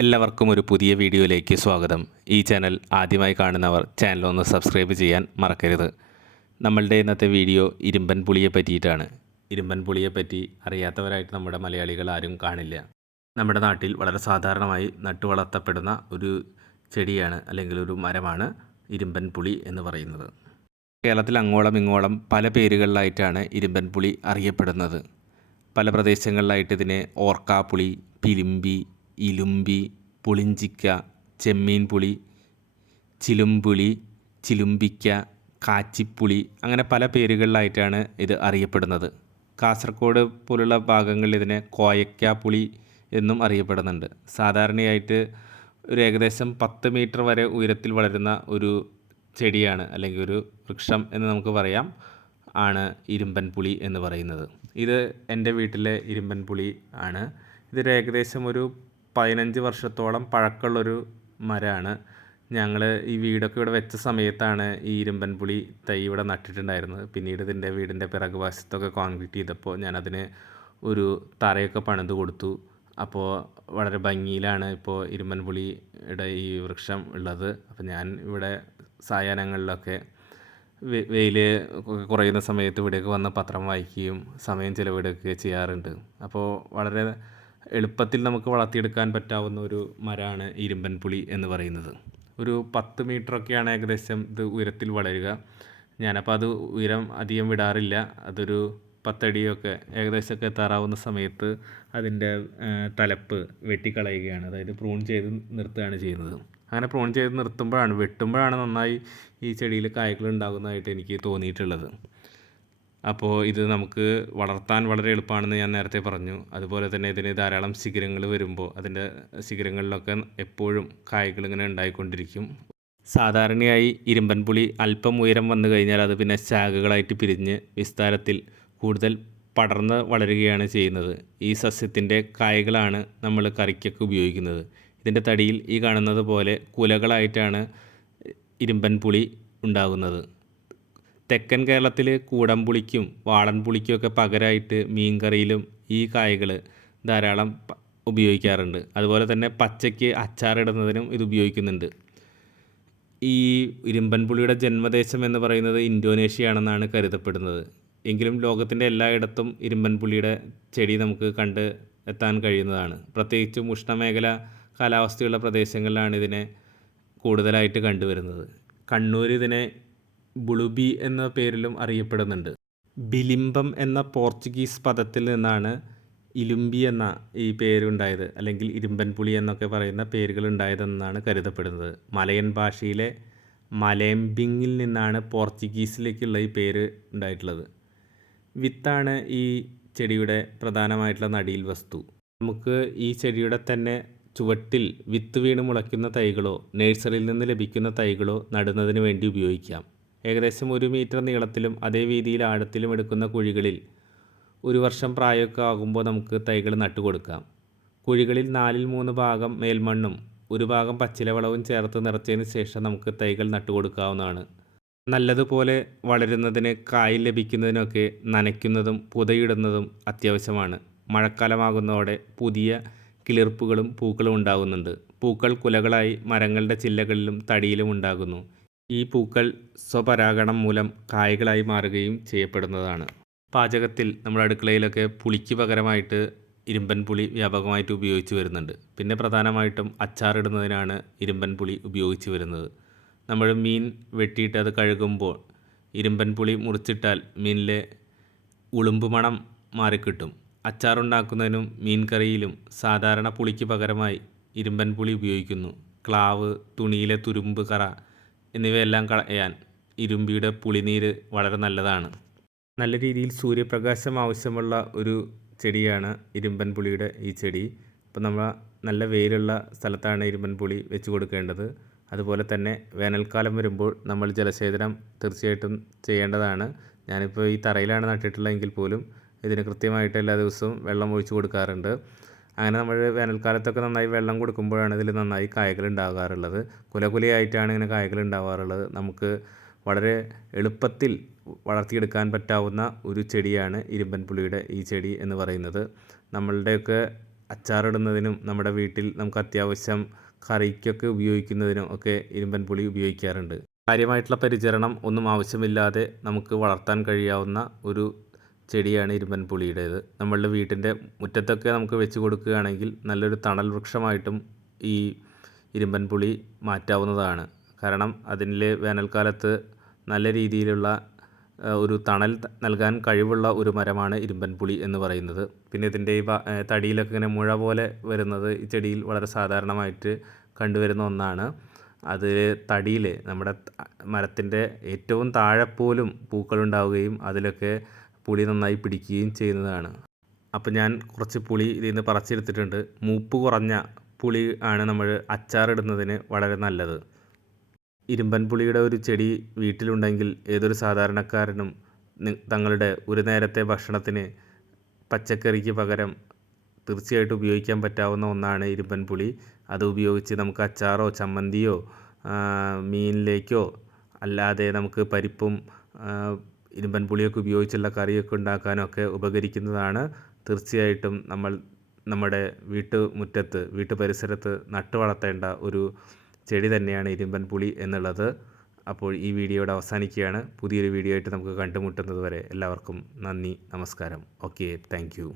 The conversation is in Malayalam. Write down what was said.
എല്ലാവർക്കും ഒരു പുതിയ വീഡിയോയിലേക്ക് സ്വാഗതം. ഈ ചാനൽ ആദ്യമായി കാണുന്നവർ ചാനൽ ഒന്ന് സബ്സ്ക്രൈബ് ചെയ്യാൻ മറക്കരുത്. നമ്മളുടെ ഇന്നത്തെ വീഡിയോ ഇരുമ്പൻ പുളിയെ പറ്റിയിട്ടാണ്. ഇരുമ്പൻ പുളിയെ പറ്റി അറിയാത്തവരായിട്ട് നമ്മുടെ മലയാളികൾ ആരും കാണില്ല. നമ്മുടെ നാട്ടിൽ വളരെ സാധാരണമായി നട്ടുവളർത്തപ്പെടുന്ന ഒരു ചെടിയാണ് അല്ലെങ്കിൽ ഒരു മരമാണ് ഇരുമ്പൻ പുളി എന്ന് പറയുന്നത്. കേരളത്തിൽ അങ്ങോളം ഇങ്ങോളം പല പേരുകളിലായിട്ടാണ് ഇരുമ്പൻ പുളി അറിയപ്പെടുന്നത്. പല പ്രദേശങ്ങളിലായിട്ട് ഇതിനെ ഓർക്കാപ്പുളി, പിലിമ്പി, ഇലുമ്പി, പുളിഞ്ചിക്ക, ചെമ്മീൻ പുളി, ചിലുമ്പുളി, ചിലുമ്പിക്ക, കാച്ചിപ്പുളി അങ്ങനെ പല പേരുകളിലായിട്ടാണ് ഇത് അറിയപ്പെടുന്നത്. കാസർഗോഡ് പോലുള്ള ഭാഗങ്ങളിൽ ഇതിനെ കോയക്കാപ്പുളി എന്നും അറിയപ്പെടുന്നുണ്ട്. സാധാരണയായിട്ട് ഒരു ഏകദേശം 10 മീറ്റർ വരെ ഉയരത്തിൽ വളരുന്ന ഒരു ചെടിയാണ് അല്ലെങ്കിൽ ഒരു വൃക്ഷം എന്ന് നമുക്ക് പറയാം ആണ് ഇരുമ്പൻ പുളി എന്ന് പറയുന്നത്. ഇത് എൻ്റെ വീട്ടിലെ ഇരുമ്പൻ പുളി ആണ്. ഇതൊരു ഏകദേശം ഒരു 15 വർഷത്തോളം പഴക്കമുള്ളൊരു മരമാണ്. ഞങ്ങൾ ഈ വീടൊക്കെ ഇവിടെ വെച്ച സമയത്താണ് ഈ ഇരുമ്പൻ പുളി തൈ ഇവിടെ നട്ടിട്ടുണ്ടായിരുന്നത്. പിന്നീട് ഇതിൻ്റെ വീടിൻ്റെ പിറകു വശത്തൊക്കെ കോൺക്രീറ്റ് ചെയ്തപ്പോൾ ഞാനതിന് ഒരു തറയൊക്കെ പണിത് കൊടുത്തു. അപ്പോൾ വളരെ ഭംഗിയിലാണ് ഇപ്പോൾ ഇരുമ്പൻ പുളിയുടെ ഈ വൃക്ഷം ഉള്ളത്. അപ്പോൾ ഞാൻ ഇവിടെ സായാഹ്നങ്ങളിലൊക്കെ വെയിൽ കുറയുന്ന സമയത്ത് ഇവിടേക്ക് വന്ന് പത്രം വായിക്കുകയും സമയം ചിലവിടുകയൊക്കെ ചെയ്യാറുണ്ട്. അപ്പോൾ വളരെ എളുപ്പത്തിൽ നമുക്ക് വളർത്തിയെടുക്കാൻ പറ്റാവുന്ന ഒരു മരമാണ് ഇരുമ്പൻ പുളി എന്ന് പറയുന്നത്. ഒരു 10 മീറ്ററൊക്കെയാണ് ഏകദേശം ഇത് ഉയരത്തിൽ വളരുക. ഞാനപ്പോൾ അത് ഉയരം അധികം വിടാറില്ല. അതൊരു 10 അടിയൊക്കെ ഏകദേശമൊക്കെ എത്താറാവുന്ന സമയത്ത് അതിൻ്റെ തലപ്പ് വെട്ടിക്കളയുകയാണ്, അതായത് പ്രൂൺ ചെയ്ത് നിർത്തുകയാണ് ചെയ്യുന്നത്. അങ്ങനെ പ്രൂൺ ചെയ്ത് നിർത്തുമ്പോഴാണ്, വെട്ടുമ്പോഴാണ് നന്നായി ഈ ചെടിയിൽ കായ്കൾ ഉണ്ടാകുന്നതായിട്ട് എനിക്ക് തോന്നിയിട്ടുള്ളത്. അപ്പോൾ ഇത് നമുക്ക് വളർത്താൻ വളരെ എളുപ്പമാണെന്ന് ഞാൻ നേരത്തെ പറഞ്ഞു. അതുപോലെ തന്നെ ഇതിന് ധാരാളം ശിഖരങ്ങൾ വരുമ്പോൾ അതിൻ്റെ ശിഖരങ്ങളിലൊക്കെ എപ്പോഴും കായ്കൾ ഇങ്ങനെ ഉണ്ടായിക്കൊണ്ടിരിക്കും. സാധാരണയായി ഇരുമ്പൻ പുളി അല്പം ഉയരം വന്നു കഴിഞ്ഞാൽ അത് പിന്നെ ശാഖകളായിട്ട് പിരിഞ്ഞ് വിസ്താരത്തിൽ കൂടുതൽ പടർന്ന് വളരുകയാണ് ചെയ്യുന്നത്. ഈ സസ്യത്തിൻ്റെ കായ്കളാണ് നമ്മൾ കറിക്കൊക്കെ ഉപയോഗിക്കുന്നത്. ഇതിൻ്റെ തടിയിൽ ഈ കാണുന്നത് പോലെ കുലകളായിട്ടാണ് ഇരുമ്പൻ പുളി ഉണ്ടാകുന്നത്. തെക്കൻ കേരളത്തിൽ കൂടംപുളിക്കും വാളൻപുളിക്കുമൊക്കെ പകരമായിട്ട് മീൻകറിയിലും ഈ കായ്കൾ ധാരാളം ഉപയോഗിക്കാറുണ്ട്. അതുപോലെ തന്നെ പച്ചയ്ക്ക് അച്ചാറിടുന്നതിനും ഇത് ഉപയോഗിക്കുന്നുണ്ട്. ഈ ഇരുമ്പൻ പുളിയുടെ ജന്മദേശം എന്ന് പറയുന്നത് ഇന്തോനേഷ്യയാണെന്നാണ് കരുതപ്പെടുന്നത്. എങ്കിലും ലോകത്തിൻ്റെ എല്ലായിടത്തും ഇരുമ്പൻ പുളിയുടെ ചെടി നമുക്ക് കണ്ട് എത്താൻ കഴിയുന്നതാണ്. പ്രത്യേകിച്ചും ഉഷ്ണമേഖല കാലാവസ്ഥയുള്ള പ്രദേശങ്ങളിലാണ് ഇതിനെ കൂടുതലായിട്ട് കണ്ടുവരുന്നത്. കണ്ണൂർ ഇതിനെ ബുളുബി എന്ന പേരിലും അറിയപ്പെടുന്നുണ്ട്. ബിലിംബം എന്ന പോർച്ചുഗീസ് പദത്തിൽ നിന്നാണ് ഇലുമ്പി എന്ന ഈ പേരുണ്ടായത്, അല്ലെങ്കിൽ ഇരുമ്പൻ പുളി എന്നൊക്കെ പറയുന്ന പേരുകൾ ഉണ്ടായതെന്നാണ് കരുതപ്പെടുന്നത്. മലയൻ ഭാഷയിലെ മലേംബിങ്ങിൽ നിന്നാണ് പോർച്ചുഗീസിലേക്കുള്ള ഈ പേര് ഉണ്ടായിട്ടുള്ളത്. വിത്താണ് ഈ ചെടിയുടെ പ്രധാനമായിട്ടുള്ള നടീൽ വസ്തു. നമുക്ക് ഈ ചെടിയുടെ തന്നെ ചുവട്ടിൽ വിത്ത് വീണ് മുളയ്ക്കുന്ന തൈകളോ നഴ്സറിയിൽ നിന്ന് ലഭിക്കുന്ന തൈകളോ നടുന്നതിന് വേണ്ടി ഉപയോഗിക്കാം. ഏകദേശം 1 മീറ്റർ നീളത്തിലും അതേ വീതിയിൽ ആഴത്തിലും എടുക്കുന്ന കുഴികളിൽ 1 വർഷം പ്രായമൊക്കെ ആകുമ്പോൾ നമുക്ക് തൈകൾ നട്ടുകൊടുക്കാം. കുഴികളിൽ 4/3 ഭാഗം മേൽമണ്ണും 1 ഭാഗം പച്ചിലവളവും ചേർത്ത് നിറച്ചതിന് ശേഷം നമുക്ക് തൈകൾ നട്ടുകൊടുക്കാവുന്നതാണ്. നല്ലതുപോലെ വളരുന്നതിന് കായ് ലഭിക്കുന്നതിനൊക്കെ നനയ്ക്കുന്നതും പുതയിടുന്നതും അത്യാവശ്യമാണ്. മഴക്കാലമാകുന്നതോടെ പുതിയ കിളിർപ്പുകളും പൂക്കളും ഉണ്ടാകുന്നുണ്ട്. പൂക്കൾ കുലകളായി മരങ്ങളുടെ ചില്ലകളിലും തടിയിലും ഉണ്ടാകുന്നു. ഈ പൂക്കൾ സ്വപരാഗണം മൂലം കായ്കളായി മാറുകയും ചെയ്യപ്പെടുന്നതാണ്. പാചകത്തിൽ നമ്മുടെ അടുക്കളയിലൊക്കെ പുളിക്ക് പകരമായിട്ട് ഇരുമ്പൻ പുളി വ്യാപകമായിട്ട് ഉപയോഗിച്ച് വരുന്നുണ്ട്. പിന്നെ പ്രധാനമായിട്ടും അച്ചാറിടുന്നതിനാണ് ഇരുമ്പൻ പുളി ഉപയോഗിച്ച് വരുന്നത്. നമ്മൾ മീൻ വെട്ടിയിട്ട് അത് കഴുകുമ്പോൾ ഇരുമ്പൻ പുളി മുറിച്ചിട്ടാൽ മീനിലെ ഉളുമ്പ് മണം മാറിക്കിട്ടും. അച്ചാറുണ്ടാക്കുന്നതിനും മീൻ കറിയിലും സാധാരണ പുളിക്ക് പകരമായി ഇരുമ്പൻ പുളി ഉപയോഗിക്കുന്നു. ക്ലാവ്, തുണിയിലെ തുരുമ്പ് കറ എന്നിവയെല്ലാം കളയാൻ ഇരുമ്പിയുടെ പുളിനീര് വളരെ നല്ലതാണ്. നല്ല രീതിയിൽ സൂര്യപ്രകാശം ആവശ്യമുള്ള ഒരു ചെടിയാണ് ഇരുമ്പൻ പുളിയുടെ ഈ ചെടി. അപ്പോൾ നമ്മൾ നല്ല വെയിലുള്ള സ്ഥലത്താണ് ഇരുമ്പൻ പുളി വെച്ച് കൊടുക്കേണ്ടത്. അതുപോലെ തന്നെ വേനൽക്കാലം വരുമ്പോൾ നമ്മൾ ജലസേചനം തീർച്ചയായിട്ടും ചെയ്യേണ്ടതാണ്. ഞാനിപ്പോൾ ഈ തറയിലാണ് നട്ടിട്ടുള്ളതെങ്കിൽ പോലും ഇതിന് കൃത്യമായിട്ട് എല്ലാ ദിവസവും വെള്ളം ഒഴിച്ച് കൊടുക്കാറുണ്ട്. അങ്ങനെ നമ്മൾ വേനൽക്കാലത്തൊക്കെ നന്നായി വെള്ളം കൊടുക്കുമ്പോഴാണ് ഇതിൽ നന്നായി കായ്കൾ ഉണ്ടാകാറുള്ളത്. കുലകുലയായിട്ടാണ് ഇങ്ങനെ കായ്കൾ ഉണ്ടാവാറുള്ളത്. നമുക്ക് വളരെ എളുപ്പത്തിൽ വളർത്തിയെടുക്കാൻ പറ്റാവുന്ന ഒരു ചെടിയാണ് ഇരുമ്പൻ പുളിയുടെ ഈ ചെടി എന്ന് പറയുന്നത്. നമ്മളുടെയൊക്കെ അച്ചാറിടുന്നതിനും നമ്മുടെ വീട്ടിൽ നമുക്ക് അത്യാവശ്യം കറിക്കൊക്കെ ഉപയോഗിക്കുന്നതിനും ഒക്കെ ഇരുമ്പൻ പുളി ഉപയോഗിക്കാറുണ്ട്. കാര്യമായിട്ടുള്ള പരിചരണം ഒന്നും ആവശ്യമില്ലാതെ നമുക്ക് വളർത്താൻ കഴിയാവുന്ന ഒരു ചെടിയാണ് ഇരുമ്പൻ പുളിയുടേത്. നമ്മളുടെ വീട്ടിൻ്റെ മുറ്റത്തൊക്കെ നമുക്ക് വെച്ച് കൊടുക്കുകയാണെങ്കിൽ നല്ലൊരു തണൽ വൃക്ഷമായിട്ടും ഈ ഇരുമ്പൻ പുളി മാറ്റാവുന്നതാണ്. കാരണം അതിലെ വേനൽക്കാലത്ത് നല്ല രീതിയിലുള്ള ഒരു തണൽ നൽകാൻ കഴിവുള്ള ഒരു മരമാണ് ഇരുമ്പൻ പുളി എന്ന് പറയുന്നത്. പിന്നെ ഇതിൻ്റെ ഈ തടിയിലൊക്കെ ഇങ്ങനെ മുഴ പോലെ വരുന്നത് ഈ ചെടിയിൽ വളരെ സാധാരണമായിട്ട് കണ്ടുവരുന്ന ഒന്നാണ്. അത് തടിയിൽ നമ്മുടെ മരത്തിൻ്റെ ഏറ്റവും താഴെ പോലും പൂക്കളുണ്ടാവുകയും അതിലൊക്കെ പുളി നന്നായി പിടിക്കുകയും ചെയ്യുന്നതാണ്. അപ്പോൾ ഞാൻ കുറച്ച് പുളി ഇതിൽ നിന്ന് പറിച്ചെടുത്തിട്ടുണ്ട്. മൂപ്പ് കുറഞ്ഞ പുളി ആണ് നമ്മൾ അച്ചാറിടുന്നതിന് വളരെ നല്ലത്. ഇരുമ്പൻ പുളിയുടെ ഒരു ചെടി വീട്ടിലുണ്ടെങ്കിൽ ഏതൊരു സാധാരണക്കാരനും തങ്ങളുടെ ഒരു നേരത്തെ ഭക്ഷണത്തിന് പച്ചക്കറിക്ക് പകരം തീർച്ചയായിട്ടും ഉപയോഗിക്കാൻ പറ്റാവുന്ന ഒന്നാണ് ഇരുമ്പൻ പുളി. അത് ഉപയോഗിച്ച് നമുക്ക് അച്ചാറോ ചമ്മന്തിയോ മീനിലേക്കോ അല്ലാതെ നമുക്ക് പരിപ്പും ഇരുമ്പൻ പുളിയൊക്കെ ഉപയോഗിച്ചുള്ള കറിയൊക്കെ ഉണ്ടാക്കാനൊക്കെ ഉപകരിക്കുന്നതാണ്. തീർച്ചയായിട്ടും നമ്മുടെ വീട്ടുമുറ്റത്ത് വീട്ടുപരിസരത്ത് നട്ടു വളർത്തേണ്ട ഒരു ചെടി തന്നെയാണ് ഇരുമ്പൻ പുളി എന്നുള്ളത്. അപ്പോൾ ഈ വീഡിയോയുടെ അവസാനിക്കുകയാണ്. പുതിയൊരു വീഡിയോ ആയിട്ട് നമുക്ക് കണ്ടുമുട്ടുന്നത് വരെ എല്ലാവർക്കും നന്ദി, നമസ്കാരം. Okay, thank you.